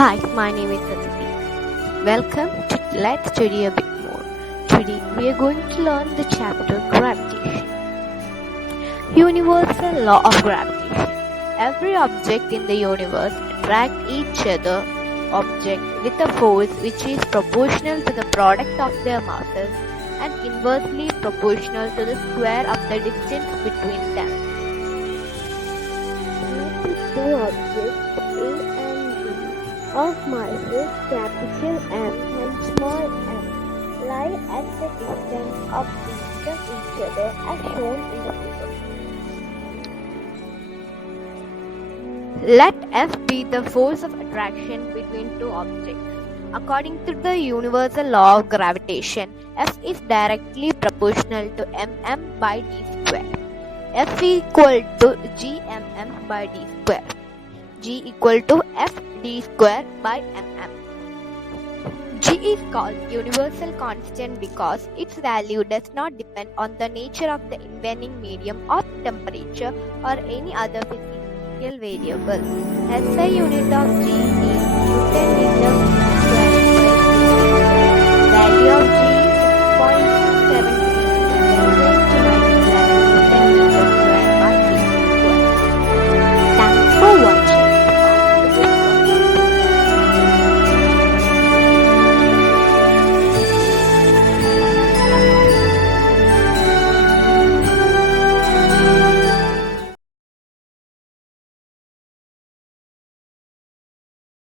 Hi, my name is Aditi. Welcome to Let's Study a Bit More. Today we are going to learn the chapter Gravitation. Universal Law of Gravitation. Every object in the universe attracts each other object with a force which is proportional to the product of their masses and inversely proportional to the square of the distance between them. Two objects A and B of masses capital M and small m lie at the distance of from each other as shown in the figure. Let F be the force of attraction between two objects. According to the universal law of gravitation, F is directly proportional to mm by d square. F equal to gmm by d square. G equal to fd square by mm. G is called universal constant because its value does not depend on the nature of the invading medium or temperature or any other physical variable. SI unit of G is Newton meter